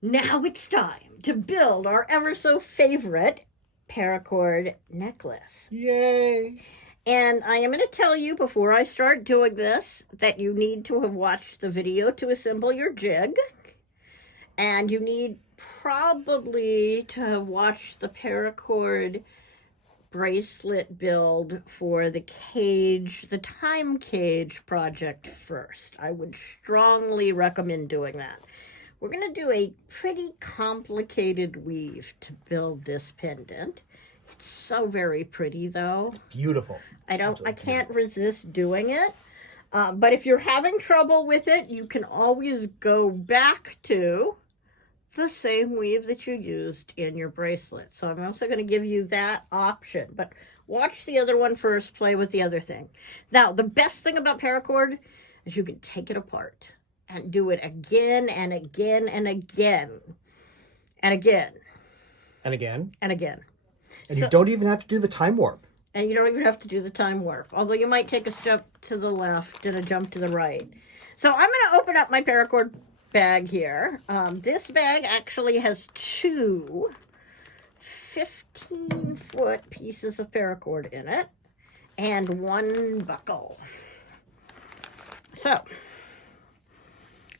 Now it's time to build our ever so favorite paracord necklace. Yay! And I am going to tell you before I start doing this that you need to have watched the video to assemble your jig. And you need probably to have watched the paracord bracelet build for the cage, the time cage project first. I would strongly recommend doing that. We're going to do a pretty complicated weave to build this pendant. It's so very pretty, though. It's beautiful. I can't resist doing it. But if you're having trouble with it, you can always go back to the same weave that you used in your bracelet. So I'm also going to give you that option. But watch the other one first, play with the other thing. Now, the best thing about paracord is you can take it apart and do it again and again and again and again And again. and again. And you don't even have to do the time warp. And you don't even have to do the time warp, although you might take a step to the left and a jump to the right. So I'm going to open up my paracord bag here. This bag actually has two 15-foot pieces of paracord in it and one buckle. So,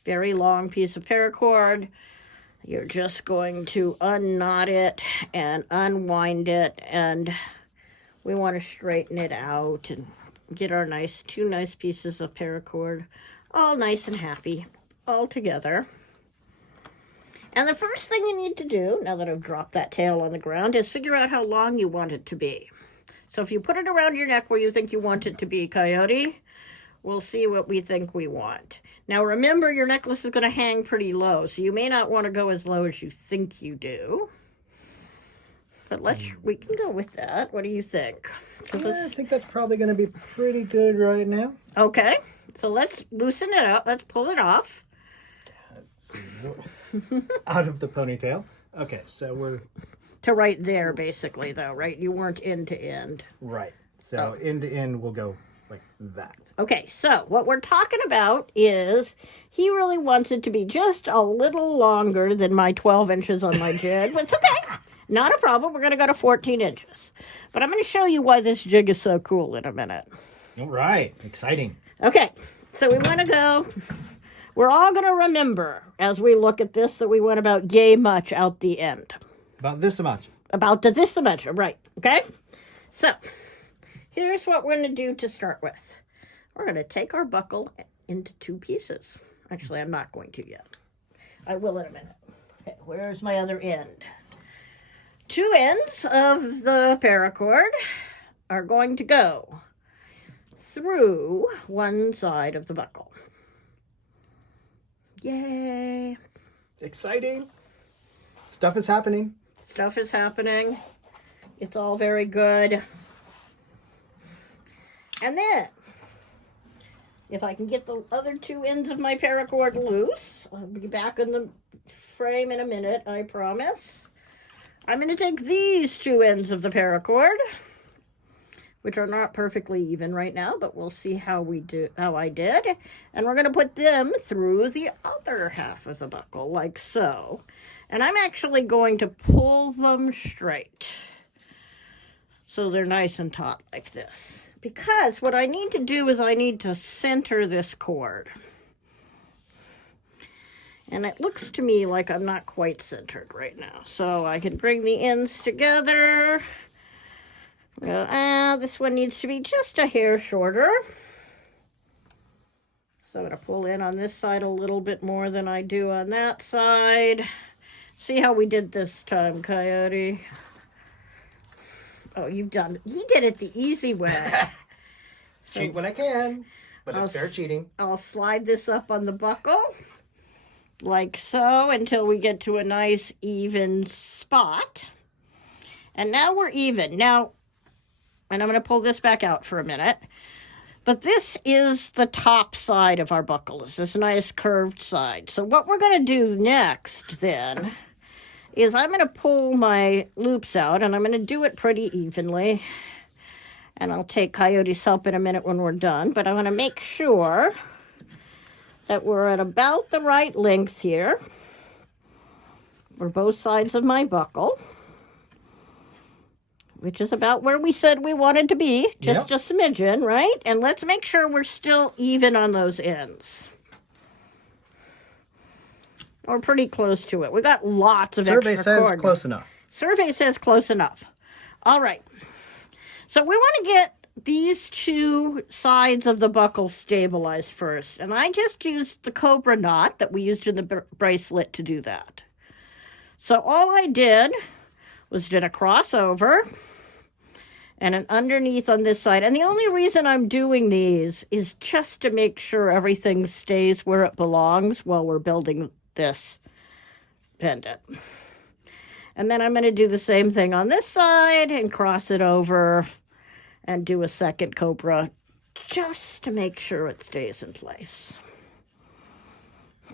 very long piece of paracord. You're just going to unknot it and unwind it, and we want to straighten it out and get our two nice pieces of paracord all nice and happy all together. And the first thing you need to do, now that I've dropped that tail on the ground, is figure out how long you want it to be. So if you put it around your neck where you think you want it to be, Coyote, we'll see what we think we want. Now remember, your necklace is going to hang pretty low, so you may not want to go as low as you think you do. But we can go with that. What do you think? I think that's probably going to be pretty good right now. Okay, so let's loosen it up. Let's pull it off. Let's see. Out of the ponytail. Okay, so we're... To right there, basically, though, right? You weren't end to end. Right. So end to end, we'll go like that. Okay, so what we're talking about is he really wants it to be just a little longer than my 12 inches on my jig. But it's okay. Not a problem. We're going to go to 14 inches. But I'm going to show you why this jig is so cool in a minute. All right. Exciting. Okay, so we want to go... We're all going to remember, as we look at this, that we went about yay much out the end. About this much. About this much, right, okay? So, here's what we're going to do to start with. We're going to take our buckle into two pieces. Actually, I'm not going to yet. I will in a minute. Okay, where's my other end? Two ends of the paracord are going to go through one side of the buckle. Yay! Exciting. Stuff is happening. Stuff is happening. It's all very good. And then, if I can get the other two ends of my paracord loose, I'll be back in the frame in a minute, I promise. I'm going to take these two ends of the paracord, which are not perfectly even right now, but we'll see how I did. And we're going to put them through the other half of the buckle, like so. And I'm actually going to pull them straight so they're nice and taut like this. Because what I need to do is I need to center this cord. And it looks to me like I'm not quite centered right now. So I can bring the ends together. This one needs to be just a hair shorter. So I'm going to pull in on this side a little bit more than I do on that side. See how we did this time, Coyote. Oh, he did it the easy way. Cheat when I can, but it's fair cheating. I'll slide this up on the buckle, like so, until we get to a nice even spot. And now we're even. Now, and I'm going to pull this back out for a minute. But this is the top side of our buckle. It's this nice curved side. So what we're going to do next, then, is I'm going to pull my loops out, and I'm going to do it pretty evenly. And I'll take Coyote's help in a minute when we're done. But I want to make sure that we're at about the right length here. or both sides of my buckle, which is about where we said we wanted to be, just Yep. a smidgen, right? And let's make sure we're still even on those ends. Or pretty close to it. We got lots of Survey extra says cord. close enough. Survey says close enough. All right. So we want to get these two sides of the buckle stabilized first. And I just used the cobra knot that we used in the bracelet to do that. So all I did was did a crossover and an underneath on this side. And the only reason I'm doing these is just to make sure everything stays where it belongs while we're building this pendant. And then I'm going to do the same thing on this side and cross it over and do a second cobra just to make sure it stays in place.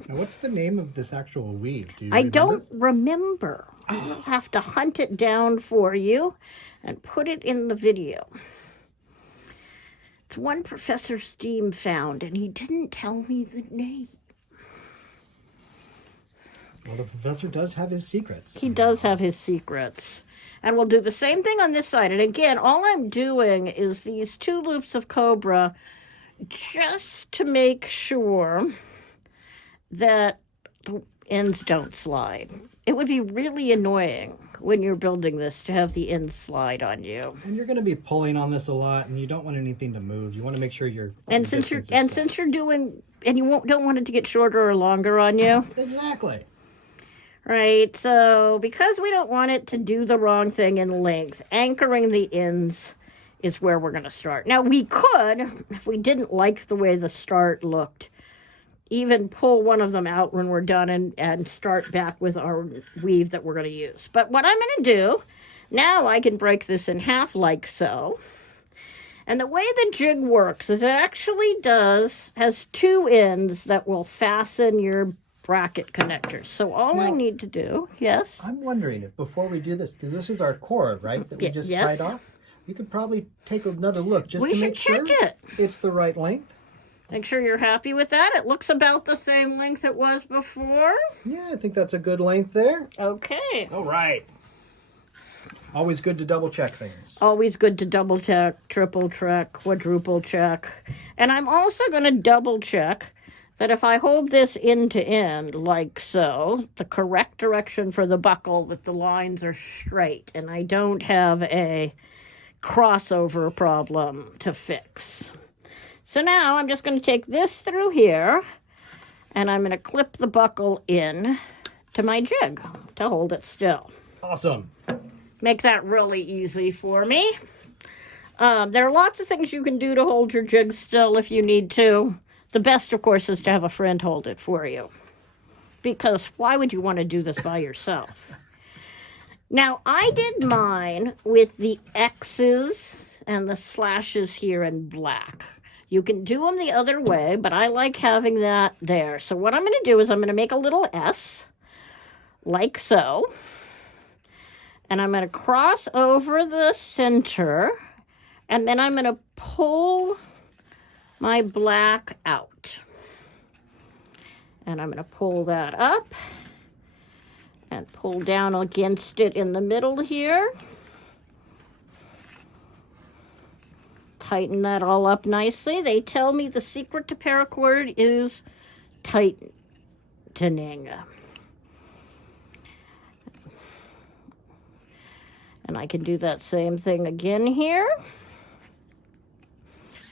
Now, what's the name of this actual weave? Do you I remember? don't remember. I'll have to hunt it down for you and put it in the video. It's one Professor Steam found, and he didn't tell me the name. Well, the professor does have his secrets. He does have his secrets. And we'll do the same thing on this side. And again, all I'm doing is these two loops of cobra just to make sure that the ends don't slide. It would be really annoying when you're building this to have the ends slide on you. And you're going to be pulling on this a lot, and you don't want anything to move. You want to make sure you're. And since you're doing, and you don't want it to get shorter or longer on you. Exactly. Right, so because we don't want it to do the wrong thing in length, anchoring the ends is where we're going to start. Now, we could, if we didn't like the way the start looked, even pull one of them out when we're done and start back with our weave that we're going to use. But what I'm going to do, now I can break this in half like so. And the way the jig works is it actually has two ends that will fasten your bracket connectors. So all I need to do, yes? I'm wondering if before we do this, because this is our cord, right, that we just yes. tied off, you could probably take another look just We to should make sure check it. It's the right length. Make sure you're happy with that. It looks about the same length it was before. Yeah, I think that's a good length there. Okay. All right. Always good to double check things. Always good to double check, triple check, quadruple check. And I'm also going to double check that if I hold this end to end like so, the correct direction for the buckle, that the lines are straight and I don't have a crossover problem to fix. So now I'm just going to take this through here and I'm going to clip the buckle in to my jig to hold it still. Awesome. Make that really easy for me. There are lots of things you can do to hold your jig still if you need to. The best, of course, is to have a friend hold it for you. Because why would you want to do this by yourself? Now, I did mine with the X's and the slashes here in black. You can do them the other way, but I like having that there. So what I'm going to do is I'm going to make a little S, like so. And I'm going to cross over the center, and then I'm going to pull my black out. And I'm going to pull that up and pull down against it in the middle here. Tighten that all up nicely. They tell me the secret to paracord is tightening. And I can do that same thing again here.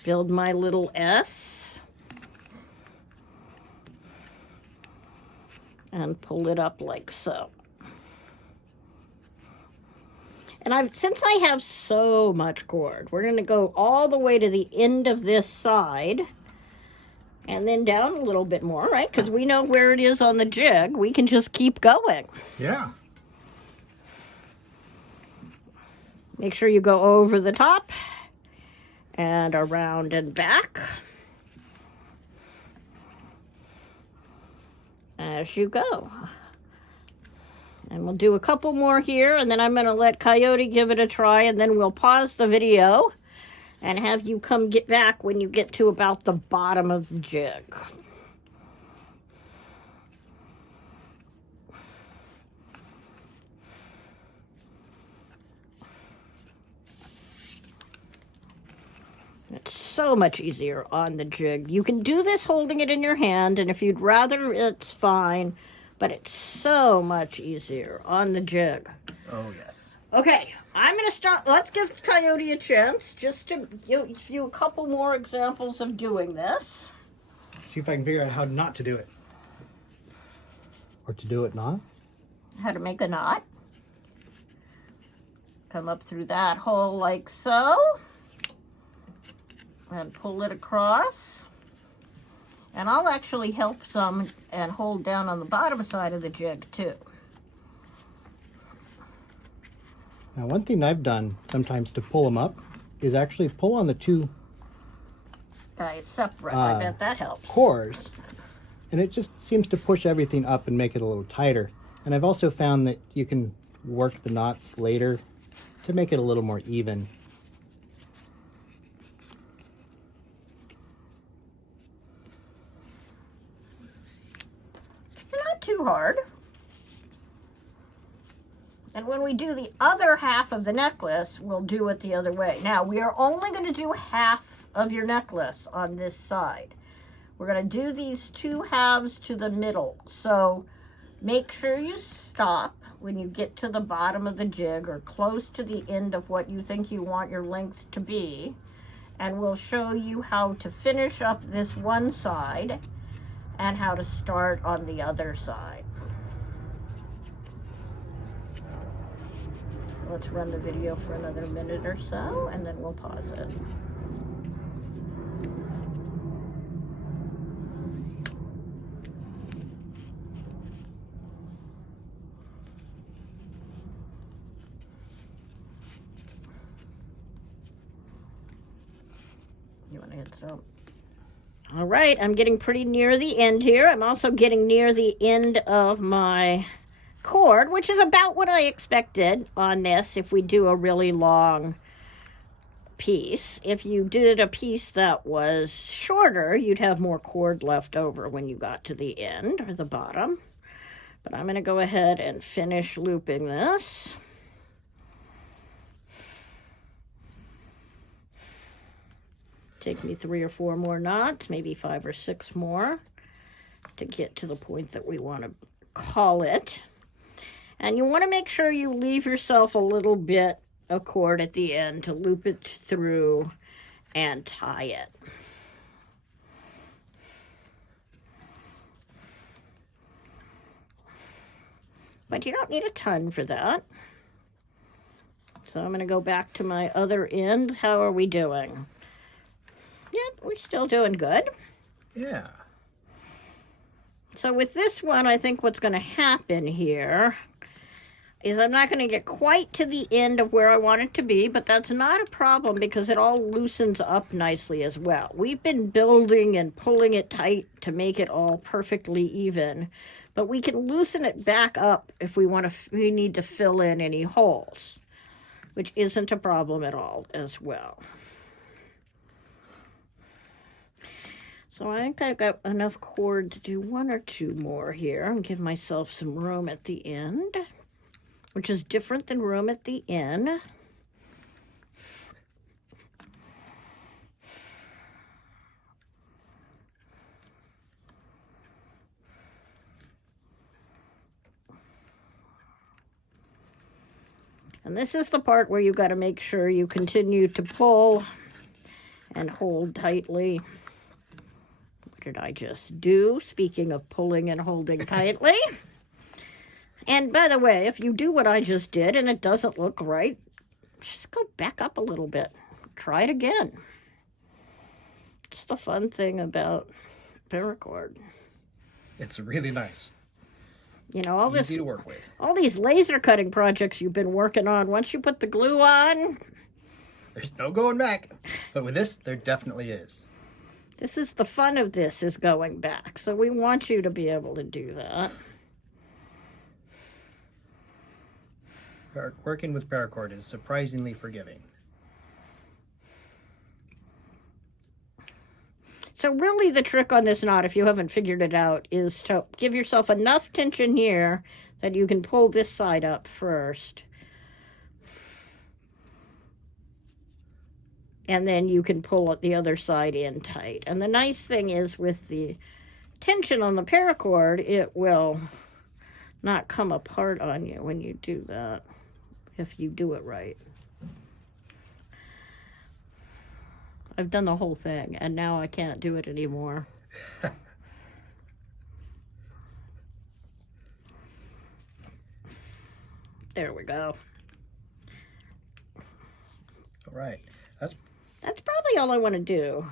Build my little S. And pull it up like so. And since I have so much cord, we're going to go all the way to the end of this side. And then down a little bit more, right? Because we know where it is on the jig. We can just keep going. Yeah. Make sure you go over the top and around and back as you go. And we'll do a couple more here, and then I'm going to let Coyote give it a try, and then we'll pause the video and have you come get back when you get to about the bottom of the jig. so much easier on the jig. You can do this holding it in your hand, and if you'd rather, it's fine, but it's so much easier on the jig. Oh, yes. Okay, I'm going to stop. Let's give Coyote a chance just to give you a couple more examples of doing this. See if I can figure out how not to do it. Or to do it not. How to make a knot. Come up through that hole like so. And pull it across. And I'll actually help some and hold down on the bottom side of the jig too. Now, one thing I've done sometimes to pull them up is actually pull on the two Guys, separate. I bet that helps. cores, and it just seems to push everything up and make it a little tighter. And I've also found that you can work the knots later to make it a little more even. It's not too hard. And when we do the other half of the necklace, we'll do it the other way. Now, we are only going to do half of your necklace on this side. We're going to do these two halves to the middle. So make sure you stop when you get to the bottom of the jig or close to the end of what you think you want your length to be. And we'll show you how to finish up this one side and how to start on the other side. Let's run the video for another minute or so, and then we'll pause it. You want to hit stop? All right, I'm getting pretty near the end here. I'm also getting near the end of my cord, which is about what I expected on this if we do a really long piece. If you did a piece that was shorter, you'd have more cord left over when you got to the end or the bottom. But I'm going to go ahead and finish looping this. Take me 3 or 4 more knots, maybe 5 or 6 more to get to the point that we want to call it. And you want to make sure you leave yourself a little bit of cord at the end to loop it through and tie it. But you don't need a ton for that. So I'm going to go back to my other end. How are we doing? Yep, we're still doing good. Yeah. So with this one, I think what's going to happen here is I'm not going to get quite to the end of where I want it to be, but that's not a problem because it all loosens up nicely as well. We've been building and pulling it tight to make it all perfectly even, but we can loosen it back up if we want to. We need to fill in any holes, which isn't a problem at all as well. So I think I've got enough cord to do 1 or 2 more here and give myself some room at the end, which is different than room at the end. And this is the part where you've got to make sure you continue to pull and hold tightly. What did I just do? Speaking of pulling and holding tightly. And by the way, if you do what I just did and it doesn't look right, just go back up a little bit. Try it again. It's the fun thing about paracord. It's really nice. You know, all Easy to work with. all these laser cutting projects you've been working on, once you put the glue on, There's no going back. But with this, there definitely is. this is the fun of this, is going back. So we want you to be able to do that. Working with paracord is surprisingly forgiving. So really the trick on this knot, if you haven't figured it out, is to give yourself enough tension here that you can pull this side up first. And then you can pull it the other side in tight. And the nice thing is with the tension on the paracord, it will not come apart on you when you do that, if you do it right. I've done the whole thing, and now I can't do it anymore. There we go. All right. That's probably all I want to do.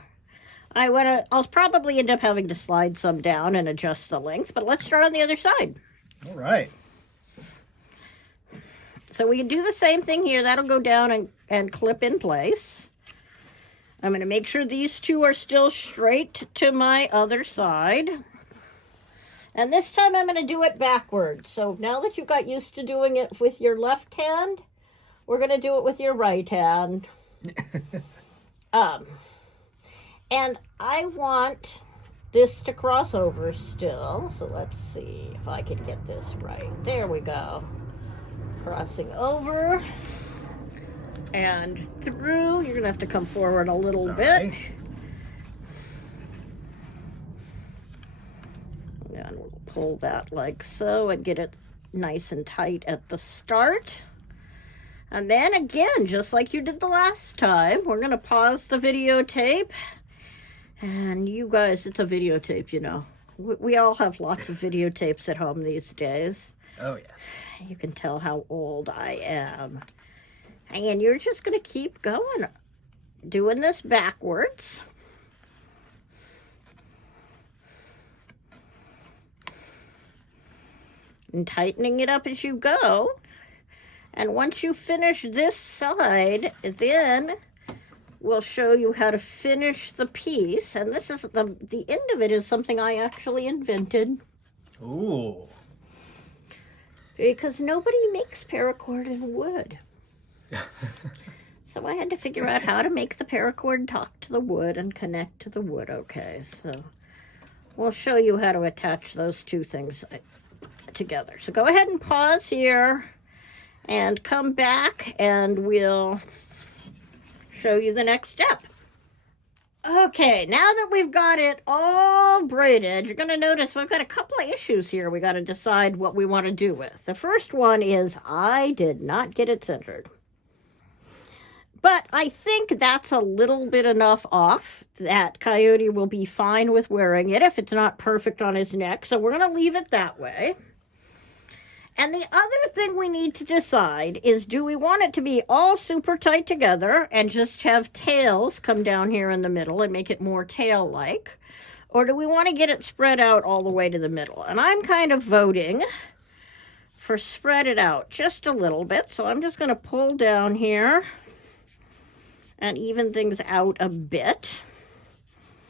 I'll probably end up having to slide some down and adjust the length, but let's start on the other side. All right. So we can do the same thing here. That'll go down and clip in place. I'm going to make sure these two are still straight to my other side. And this time I'm going to do it backwards. So now that you've got used to doing it with your left hand, we're going to do it with your right hand. And I want this to cross over still. So let's see if I can get this right. There we go. Crossing over and through. You're going to have to come forward a little bit. And we'll pull that like so and get it nice and tight at the start. And then again, just like you did the last time, we're going to pause the videotape. And you guys, it's a videotape, you know. We all have lots of videotapes at home these days. Oh, yeah. You can tell how old I am. And you're just going to keep going, doing this backwards. And tightening it up as you go. And once you finish this side, then we'll show you how to finish the piece. And this is the end of it is something I actually invented. Ooh. Because nobody makes paracord in wood. So I had to figure out how to make the paracord talk to the wood and connect to the wood. Okay, so we'll show you how to attach those two things together. So go ahead and pause here and come back and we'll show you the next step. Okay, now that we've got it all braided, you're going to notice we've got a couple of issues here we got to decide what we want to do with. The first one is I did not get it centered. But I think that's a little bit enough off that Coyote will be fine with wearing it if it's not perfect on his neck. So we're going to leave it that way. And the other thing we need to decide is, do we want it to be all super tight together and just have tails come down here in the middle and make it more tail-like? Or do we want to get it spread out all the way to the middle? And I'm kind of voting for spread it out just a little bit. So I'm just going to pull down here and even things out a bit.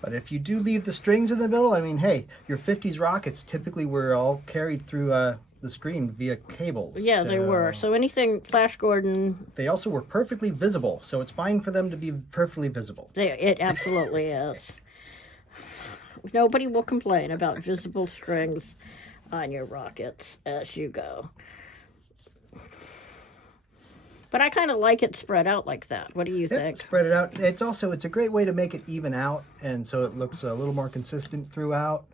But if you do leave the strings in the middle, I mean, hey, your 50s rockets typically were all carried through the screen via cables. Yeah, they were. So anything Flash Gordon... They also were perfectly visible, so it's fine for them to be perfectly visible. It absolutely is. Nobody will complain about visible strings on your rockets as you go. But I kind of like it spread out like that. What do you think? Spread it out. It's a great way to make it even out, and so it looks a little more consistent throughout.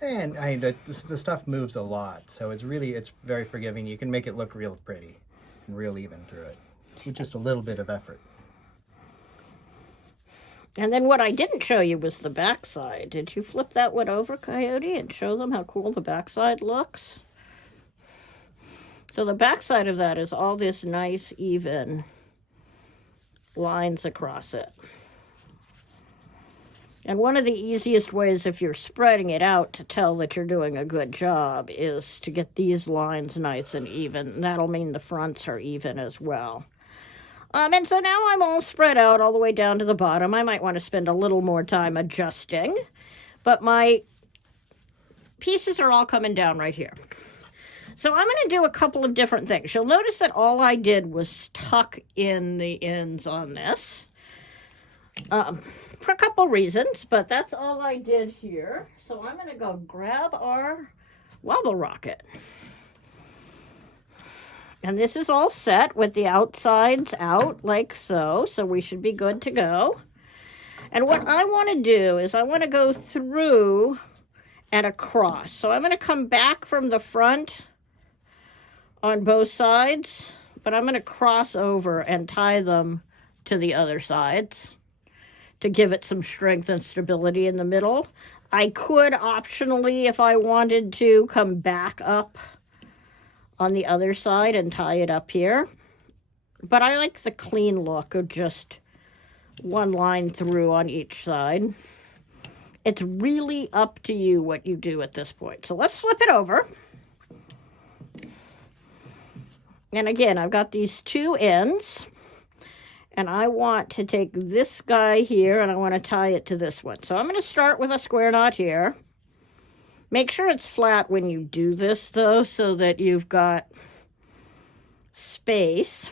And the stuff moves a lot, so it's very forgiving. You can make it look real pretty and real even through it with just a little bit of effort. And then what I didn't show you was the backside. Did you flip that one over, Coyote, and show them how cool the backside looks? So the backside of that is all this nice, even lines across it. And one of the easiest ways, if you're spreading it out, to tell that you're doing a good job is to get these lines nice and even. That'll mean the fronts are even as well. And so now I'm all spread out all the way down to the bottom. I might want to spend a little more time adjusting, but my pieces are all coming down right here. So I'm going to do a couple of different things. You'll notice that all I did was tuck in the ends on this. For a couple reasons, but that's all I did here. So I'm going to go grab our Wobble Rocket. And this is all set with the outsides out like so. So we should be good to go. And what I want to do is I want to go through and across. So I'm going to come back from the front on both sides, but I'm going to cross over and tie them to the other sides to give it some strength and stability in the middle. I could optionally, if I wanted to, come back up on the other side and tie it up here. But I like the clean look of just one line through on each side. It's really up to you what you do at this point. So let's flip it over. And again, I've got these two ends. And I want to take this guy here and I want to tie it to this one. So I'm going to start with a square knot here. Make sure it's flat when you do this, though, so that you've got space.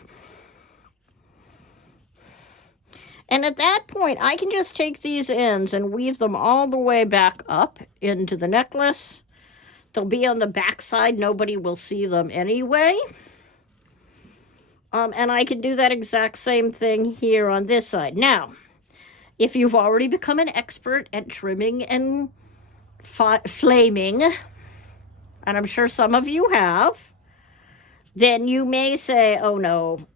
And at that point, I can just take these ends and weave them all the way back up into the necklace. They'll be on the back side. Nobody will see them anyway. And I can do that exact same thing here on this side. Now, if you've already become an expert at trimming and flaming, and I'm sure some of you have, then you may say, oh no,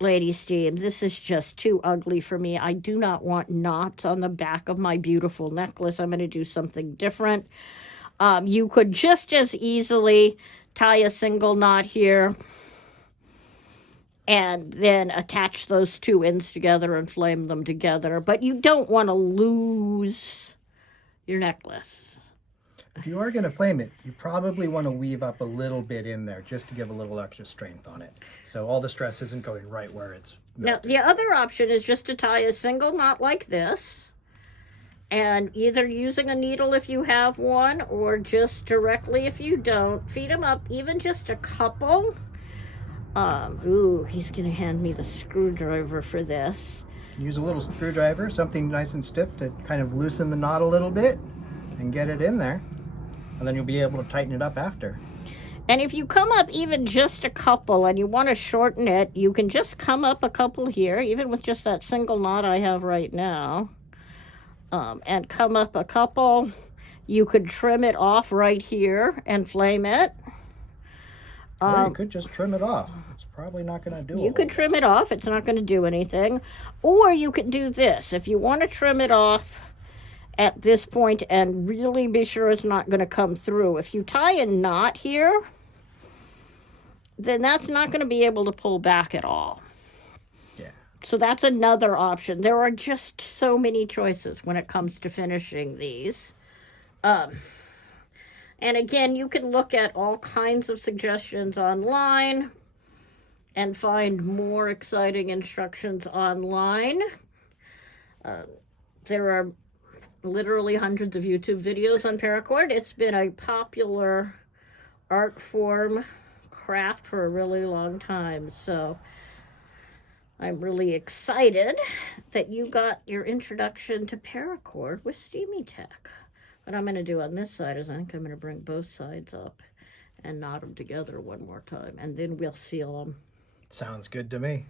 Lady Steam, this is just too ugly for me. I do not want knots on the back of my beautiful necklace. I'm going to do something different. You could just as easily tie a single knot here and then attach those two ends together and flame them together. But you don't want to lose your necklace. If you are going to flame it, you probably want to weave up a little bit in there just to give a little extra strength on it. So all the stress isn't going right where it's melted. Now, the other option is just to tie a single knot like this, and either using a needle if you have one, or just directly if you don't. Feed them up even just a couple. Ooh, he's going to hand me the screwdriver for this. Use a little screwdriver, something nice and stiff to kind of loosen the knot a little bit and get it in there. And then you'll be able to tighten it up after. And if you come up even just a couple and you want to shorten it, you can just come up a couple here, even with just that single knot I have right now. And come up a couple. You could trim it off right here and flame it. Or you could just trim it off. It's probably not going to do it. You could trim it off. It's not going to do anything. Or you could do this. If you want to trim it off at this point and really be sure it's not going to come through, if you tie a knot here, then that's not going to be able to pull back at all. Yeah. So that's another option. There are just so many choices when it comes to finishing these. And again, you can look at all kinds of suggestions online and find more exciting instructions online. There are literally hundreds of YouTube videos on paracord. It's been a popular art form craft for a really long time. So I'm really excited that you got your introduction to paracord with Steamy Tech. What I'm going to do on this side is I think I'm going to bring both sides up and knot them together one more time, and then we'll seal them. Sounds good to me.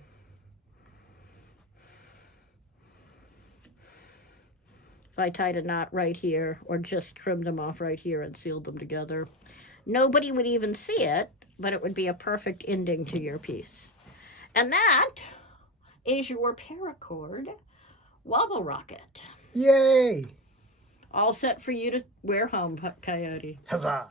If I tied a knot right here or just trimmed them off right here and sealed them together, nobody would even see it, but it would be a perfect ending to your piece. And that is your paracord Wobble Rocket. Yay! All set for you to wear home, Coyote. Huzzah!